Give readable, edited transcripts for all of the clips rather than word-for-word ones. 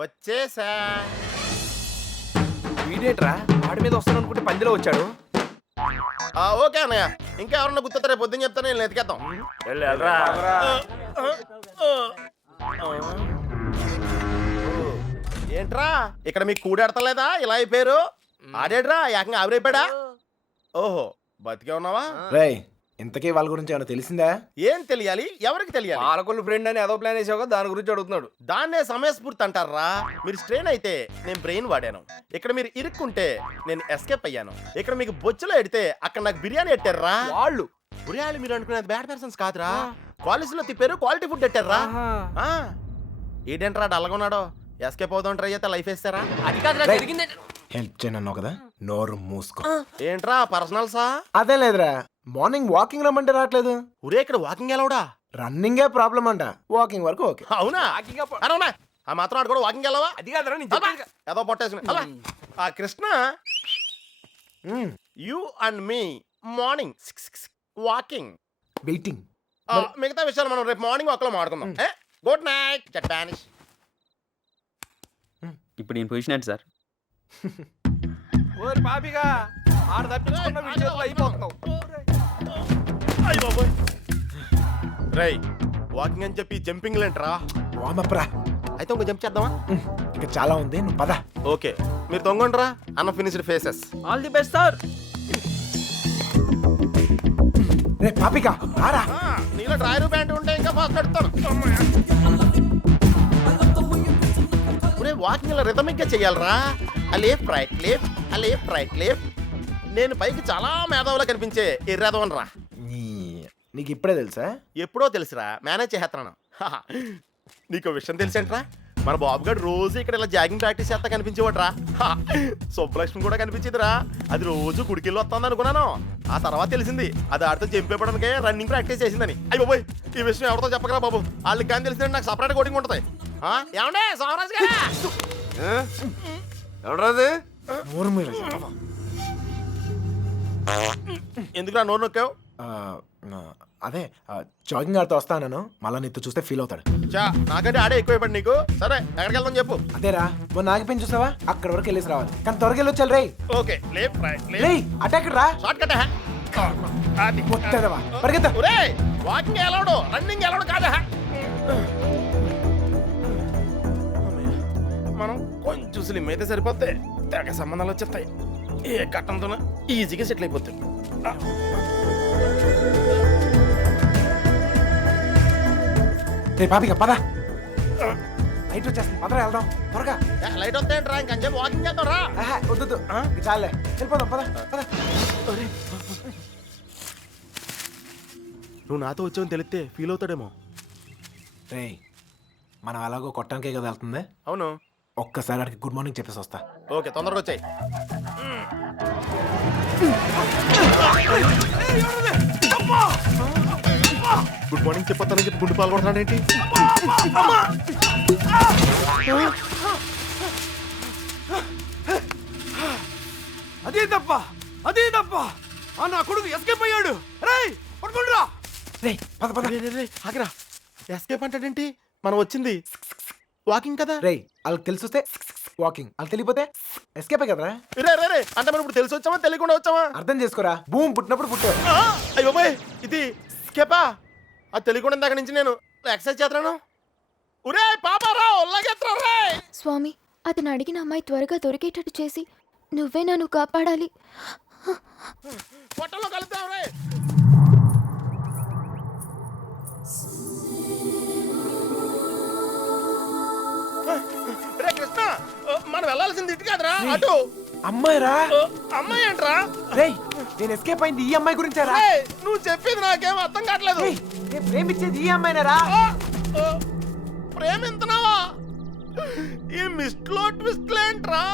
వచ్చేసా. వీడేట్రా వాడి మీద వస్తాను అనుకుంటే పందిలో వచ్చాడు. ఓకే అన్నయ్య, ఇంకా ఎవరన్నా గుర్తొస్తే రేపు పొద్దున్న చెప్తాను, నేను ఎతికేద్దాం. ఏంట్రా ఇక్కడ మీకు కూడెడతలేదా? ఇలా అయిపోయారు. ఆడేడ్రా ఏకంగా ఆవిరైపోయాడా? ఓహో, బతికే ఉన్నావా? రేయ్, ఇంతకీ వాళ్ళ గురించి ఏమైనా తెలిసిందా? ఏం తెలియాలి? ఎవరికి తెలియాలి? పాలకొల్లు ఫ్రెండ్ అని ఏదో ప్లాన్ వేసావు, దాని గురించి అడుగుతున్నాడు. దాన్నే సమయస్ఫూర్తి అంటారా? మీరు స్ట్రెయిన్ అయితే నేను బ్రెయిన్ వాడాను. ఇక్కడ మీరు ఇరుక్కుంటే నేను ఎస్కేప్ అయ్యాను. ఇక్కడ మీకు బొచ్చులో ఎడితే అక్కడ నాకు బిర్యానీ ఎట్టారా? వాళ్ళు బిర్యానీ మీరు అనుకునేది బ్యాడ్ పర్సన్స్ కాదురా, కాలేజీలో తిప్పారు, క్వాలిటీ ఫుడ్ ఎట్టారా? ఏంటంటారా డల్గా ఎస్కేప్ అవుతాం ట్రై చేస్తే లైఫ్ వేస్తారా? అది కాదురా జరిగింది. హెల్ప్ చేయనన్నావు కదా, నోరు మూసుకో. ఏంట్రా పర్సనల్సా? అదే లేదురా, మార్నింగ్ వాకింగ్ రమ్మంటే రావట్లేదు. ఒరే ఇక్కడ వాకింగ్ ఎలవడా? రన్నింగే ప్రాబ్లం అంట, వాకింగ్ వరకు ఓకే. అవునా? అవునా? ఆ మాత్రం ఆడు కూడా వాకింగ్ వెళ్ళవా? అది కాదురా నేను చెప్పేది. ఏదో పొట్టేసుకుని అలా. ఆ Krishna, you and me morning walking. Waiting. మిగతా విషయాలు మనం రేపు మార్నింగ్ వాక్ లో మాట్లాడుకుందాం. గుడ్ నైట్ జపానిష్. ఇప్పుడు నేను పొజిషన్ ఏంటి సార్? ఓరి పాపిగా ఆడ తప్పించుకున్న వీడి చేతిలో అయిపోతున్నావు. రేయ్ వాకింగ్ అని చెప్పి జంపింగ్ లేంట్రా? వామప్ రా. అయితే ఇంకో జంప్ చేద్దామా? ఇంకా చాలా ఉంది, నువ్వు పద. ఓకే మీరు తొంగండ్రా. అన్న finished faces. All the best sir. రే పాపిక రారా. నీలో డ్రాయర్ ప్యాంట్ ఉంటే ఇంకా ఫాస్ట్ నడుస్తాను. వాకింగ్ ఇలా రిథమిక్ గా చెయ్యాలరా. Left right left, left right left. నేను పైకి చాలా మేధావులా కనిపించే ఎర్రదవన్ రా. నీకు ఇప్పుడే తెలుసా? ఎప్పుడో తెలుసురా, మేనేజ్ చేస్తున్నాను. నీకు విషయం తెలిసేంట్రా, మన బాబు గారు రోజు ఇక్కడ ఇలా జాగింగ్ ప్రాక్టీస్ చేస్తా కనిపించేవాడ్రా. సుబ్బలక్ష్మి కూడా కనిపించేదిరా. అది రోజు గుడికెళ్ళి వస్తుంది అనుకున్నాను. ఆ తర్వాత తెలిసింది అది ఆడితో జంపేపడానికే రన్నింగ్ ప్రాక్టీస్ చేసిందని. అయ్యి బాబోయ్, ఈ విషయం ఎవరితో చెప్పకరా బాబు. వాళ్ళకి కానీ తెలిసిందంటే నాకు సపరేట్ కోటింగ్ ఉంటుంది. ఏమండే సోమరాజు గారా? ఎవడరాది? నోరు మీద. ఎందుకురా నోరు నొక్కావు? అదే జాగింగ్ ఆడుతూ వస్తాను, మళ్ళా నీతో చూస్తే ఫీల్ అవుతాడు. నాకంటే ఆడే ఎక్కువైపోయింది నీకు. సరే ఎక్కడికి వెళ్దాం చెప్పు. అదేరా మొన్న ఆగిపోయి చూసావా, అక్కడ వరకు వెళ్ళేసి రావాలి. కానీ త్వరగా వెళ్ళొచ్చాలి. రేయ్ ఓకే లేఫ్ట్ రైట్ రేయ్ అటాక్ రా. Short cut. పరిగెత్తా. వాకింగ్ ఎలాడు, రన్నింగ్ ఎలాడు కాదా? మనం కొంచెం స్లిమ్ అయితే సరిపోతే తెగ సంబంధాలు వచ్చేస్తాయి. ఏ కట్టంతో ఈజీగా సెటిల్ అయిపోతాయి. రే పాపిక పద. లైట్ వచ్చేస్తుంది, పదరా వెళ్దాం త్వరగా. లైట్ వస్తాయంట్రా, ఇంకొంచెం వాకింగ్ చేద్దాం రా. వద్దు చాలే, వెళ్ళిపోదాం పద పద. నువ్వు నాతో వచ్చావని తెలిస్తే ఫీల్ అవుతాడేమో. రే మనం అలాగో కొట్టడానికే కదా వెళ్తుంది. అవును. ఒక్కసారి అడిగి గుడ్ మార్నింగ్ చెప్పేసి వస్తా. ఓకే తొందరగా వచ్చాయి. గుడ్ మార్నింగ్ చెప్పొస్తానని చెప్పి గుండు పాల్గొడతాడేంటి? అదే తప్ప నా కొడుకు ఎస్కేప్ అయ్యాడు. రేయ్ పట్టుకోండిరా. రే పద పద. ఆగిరా, ఎస్కేప్ అంటాడేంటి? మనం వచ్చింది వాకింగ్ కదా. రే వాళ్ళకి తెలిసి వస్తే వాకింగ్, వాళ్ళకి తెలియపోతే ఎస్కేపే కదరా. రే అంటే మనం ఇప్పుడు తెలిసి వచ్చామా తెలియకుండా వచ్చామా? అర్థం చేసుకోరా, భూమి పుట్టినప్పుడు పుట్టావు. అయ్యో బాయ్, ఇది స్కేపా? అది తెలియకుండా దగ్గర నుంచి నేను ఎక్సర్సైజ్ చేస్తున్నాను. ఒరే పాపారా, ఒళ్ళగెత్తరా రే. స్వామి, అతను అడిగిన అమ్మాయి త్వరగా దొరికేటట్టు చేసి నువ్వే నన్ను కాపాడాలి. పొట్టలో కలుపుతావు రే. రే కృష్ణ, మనం వెళ్ళాల్సింది ఇటు కాదురా, అటు. అమ్మాయిరా. అమ్మాయి ఏంట్రా? రే నేను ఎస్కేప్ అయింది ఈ అమ్మాయి గురించారా? నువ్వు చెప్పింది నాకేం అర్థం కావట్లేదు. నేను ప్రేమించేది ఈ అమ్మాయినారా? ప్రేమింతున్నావా? ఈ మిస్ట్లో ట్విస్ట్ ఏంట్రా?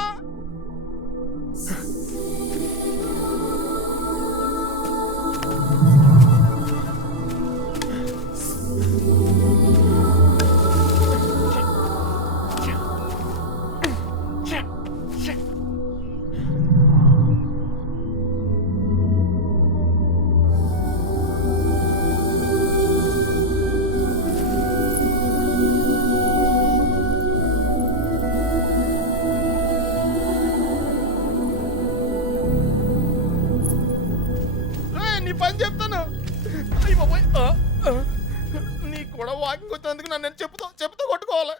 నేను చెప్పుతో కొట్టుకోవాలి.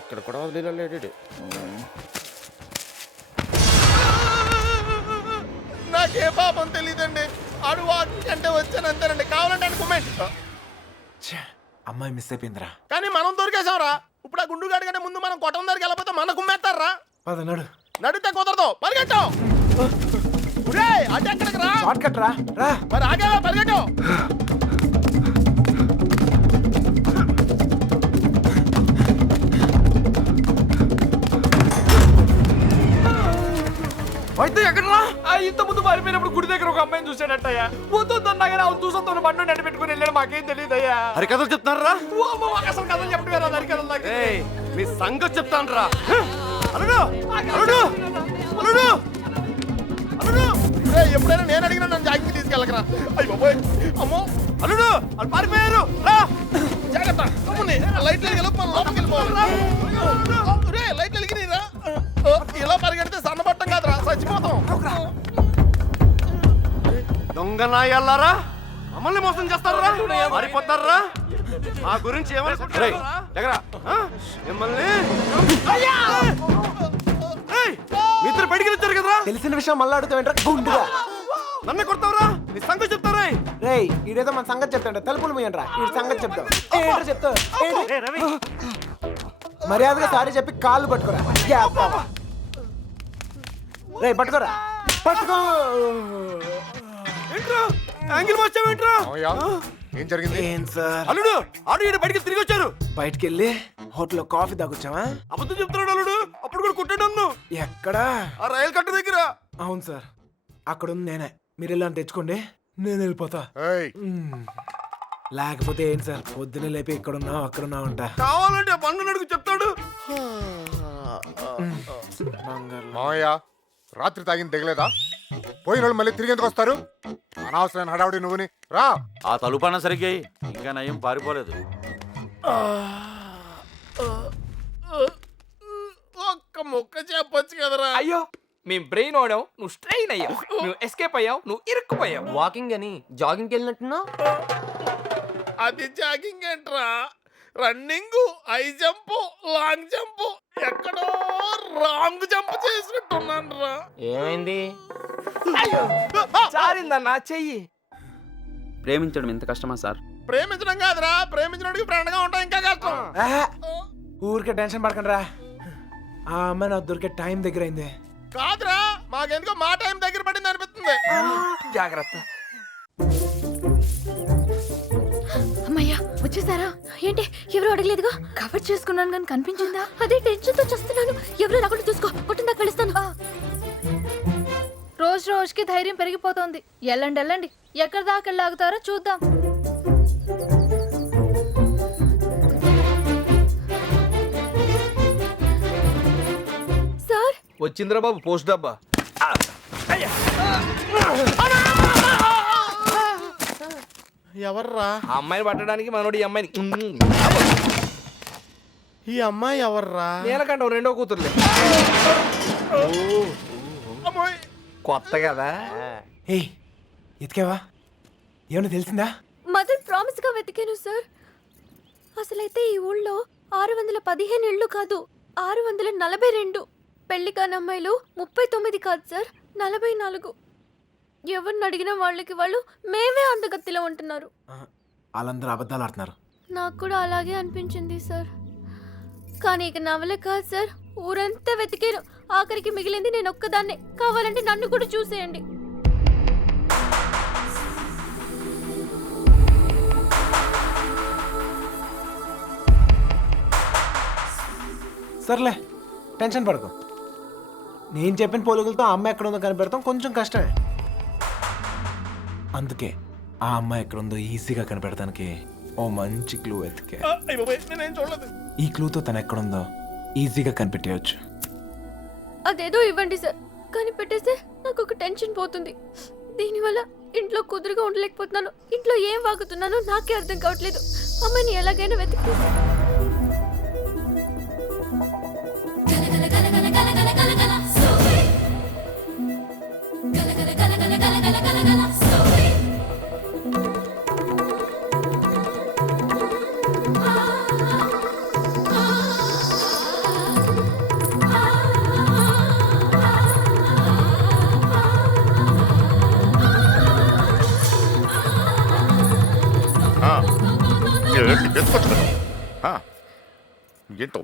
ఇక్కడ కూడా వదిలేడు. నాకే పాపం తెలియదండి. ఆడు వాకింగ్ అంటే వచ్చాను అంతేనండి. కావాలంటే అనుకోమెంట్. అమ్మాయి మిస్ అయిపోయిందిరా. కానీ మనం దొరికేసాంరా. ఇప్పుడు ఆ గుండుగాడి కంటే ముందు మనం కొట్టం దగ్గరికి వెళ్ళకపోతే మన కుమ్మేస్తారా? పదన్నాడు. నడితే కుదరదు. పరిగెట్టు. అటు ఎక్కడికి రా. షార్ట్ కట్ రా. రా మరి ఆగేవా? పరిగెట్టు. అయితే ఎక్కడరా? ఇంత ముందు పారిపోయినప్పుడు గుడి దగ్గర ఒక అమ్మాయిని చూసాడట్టయ్యా. వద్దొద్దన్నాగానే అవును చూసొద్దు బండి నడి పెట్టుకుని వెళ్ళాడు. మాకేం తెలియదయ్యా. హరికథలు చెప్తున్నారా? అసలు కథలు చెప్పడం వేరే హరికథలు నాకు. మీ సంగతి చెప్తాను రా. అల్లుడు అల్లుడు అల్లుడు అల్లుడు ఎప్పుడైనా నేను అడిగినా నన్ను జాగ్రత్త తీసుకెళ్ళకరా. అయ్యి బాబోయ్. అమ్మో అల్లుడు వాళ్ళు పారిపోయారు. రా జాగ్రత్త. అమ్ముని లైట్లు వెలిగి మనం లోపలికి వెళ్ళిపోవాలి. లైట్లు వెలిగిరా. ఇలా పరిగెడితే సన్నబట్టం కాదురా, చచ్చిపోతాం. దొంగ నాయల్లారా, మమ్మల్ని మోసం చేస్తారా? మారిపోతారా? మా గురించి ఏమనుకుంటారా? మిమ్మల్ని మీ ఇద్దరు బయటికి వచ్చారు కదరా. తెలిసిన విషయం మళ్ళీ అడుగుతావేంట్రా గుండుగా. నన్ను కొడతావురా? నీ సంగతి చెప్తారా? రేయ్ ఈడేదో మన సంగతి చెప్తాంట. తలుపులు మూయండ్రా. ఈ సంగతి చెప్తావు. ఏంట్రా చెప్తావు? మర్యాదగా సారీ చెప్పి కాళ్ళు పట్టుకోరా. రేయ్ పట్టుకోరా. పట్టుకో. ఏంట్రా యాంగిల్ మార్చావేంట్రా? ఏం జరిగింది? ఏం సార్? అల్లుడు ఆడు ఈడు బయటికి తిరిగి వచ్చారు. బయటికి వెళ్ళి హోటల్లో కాఫీ తాగొచ్చావా? అబద్ధం చెప్తున్నాడు అల్లుడు. అప్పుడు కూడా కొట్టాడు నన్ను. ఎక్కడా? ఆ రైలు కట్ట దగ్గర. అవును సార్, అక్కడ ఉంది నేనే. మీరు వెళ్ళని తెచ్చుకోండి, నేను వెళ్ళిపోతా. లేకపోతే ఏంటి సార్, పొద్దునే లేపి ఇక్కడున్నావు అక్కడున్నావు అంట. కావాలంటే బండు నడుగు చెప్తాడు. మావయ్య రాత్రి తాగింది దిగలేదా? పోయిన వాళ్ళు మళ్ళీ తిరిగి ఎందుకు వస్తారు? అనవసరమైన హడావుడి నువ్వుని. రా. ఆ తలుపన సరిగ్గా ఇంకా నయం పారిపోలేదు. ఒక్క ముక్క చెప్పొచ్చు కదరా. అయ్యో మేము బ్రెయిన్ ఓడావు, నువ్వు స్ట్రెయిన్ అయ్యావు. నువ్వు ఎస్కేప్ అయ్యావు, నువ్వు ఇరుక్కుపోయావు. వాకింగ్ అని జాగింగ్కి వెళ్ళినట్టున్నా. అది జాగింగ్ ఏంట్రా? Running, high jump, long jump, ఎక్కడో రాంగ్ జంప్ చేసినట్టున్నాను రా. ఏమైంది? చారిందన్నా చెయ్యి. ప్రేమించడం ఎంత కష్టమా సార్? ప్రేమించడం కాదురా, ప్రేమించినోడికి ఫ్రెండ్ గా ఉంటాం ఇంకా కష్టం. ఊరికే టెన్షన్ పడకండి రా. ఆ అమ్మాయి నాకు దొరికే టైం దగ్గర అయింది. కాదురా, మాకెందుకో మా టైం దగ్గర పడింది అనిపిస్తుంది. జాగ్రత్త. అమ్మయ్యా వచ్చేసారా? ఏంటి ఎవరు అడగలేదుగా? కవర్ చేసుకున్నాను కానీ కనిపించిందా? అదే టెన్షన్ తో చేస్తున్నాను. ఎవరు రాకుండా చూసుకో. పుట్టిన దాకా వెళుస్తాను. రోజు రోజుకి ధైర్యం పెరిగిపోతోంది. వెళ్ళండి వెళ్ళండి, ఎక్కడి దాకా వెళ్ళాగుతారో చూద్దాం. సార్ వచ్చిందిరా బాబు పోస్ట్ డబ్బా. ఎవర్రా ఆ అమ్మాయిని పట్టడానికి మనోడు ఈ అమ్మాయిని. ఈ అమ్మాయి? ఎవర్రా? నీలకంఠ రెండో కూతురులే. అమ్మాయి కొత్త కదా. ఏయ్ ఎతికావా? ఏమన్నా తెలిసిందా? మదర్ ప్రామిస్ గా వెతికాను సార్. అసలైతే ఈ ఊళ్ళో 615 ఇళ్ళు కాదు, 642. పెళ్లి కాని అమ్మాయిలు 39 కాదు సార్, 44. ఎవరిని అడిగిన వాళ్ళకి వాళ్ళు మేమే అందగత్తిలో ఉంటున్నారు. వాళ్ళందరూ అబద్ధాలు ఆడుతున్నారు. నాకు కూడా అలాగే అనిపించింది సార్. కానీ ఇక నవలే కాదు సార్, ఊరంతా వెతికాను. ఆఖరికి మిగిలింది నేను ఒక్కదాన్నే. కావాలంటే నన్ను కూడా చూసేయండి. సర్లే టెన్షన్ పడకు. నేను చెప్పిన పోలుగులతో ఆ అమ్మాయి ఎక్కడ ఉందో కనిపెడతాం కొంచెం కష్టమే. అందుకే ఆ అమ్మాయి ఎక్కడ ఉందో ఈజీగా కనిపెడతానికి ఓ మంచి క్లూ వెతికే. నేనేం చూడలేదు. ఈ క్లూతో తను ఎక్కడుందో ఈజీగా కనిపెట్టేయచ్చు. అదేదో ఇవ్వండి సార్, కానీ పెట్టేస్తే నాకు ఒక టెన్షన్ పోతుంది. దీనివల్ల ఇంట్లో కుదురుగా ఉండలేకపోతున్నాను. ఇంట్లో ఏం వాగుతున్నానో నాకే అర్థం కావట్లేదు. అమ్మాయిని ఎలాగైనా వెతికి గల గల గల ఏంటి వేసుకొచ్చుకోను. ఆ, ఏంటో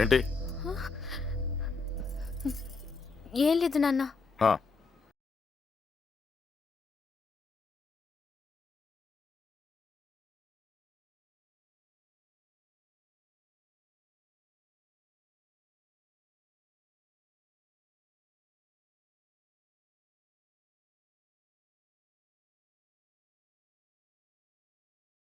ఏంటి ఏం లేదు నాన్న ఆ,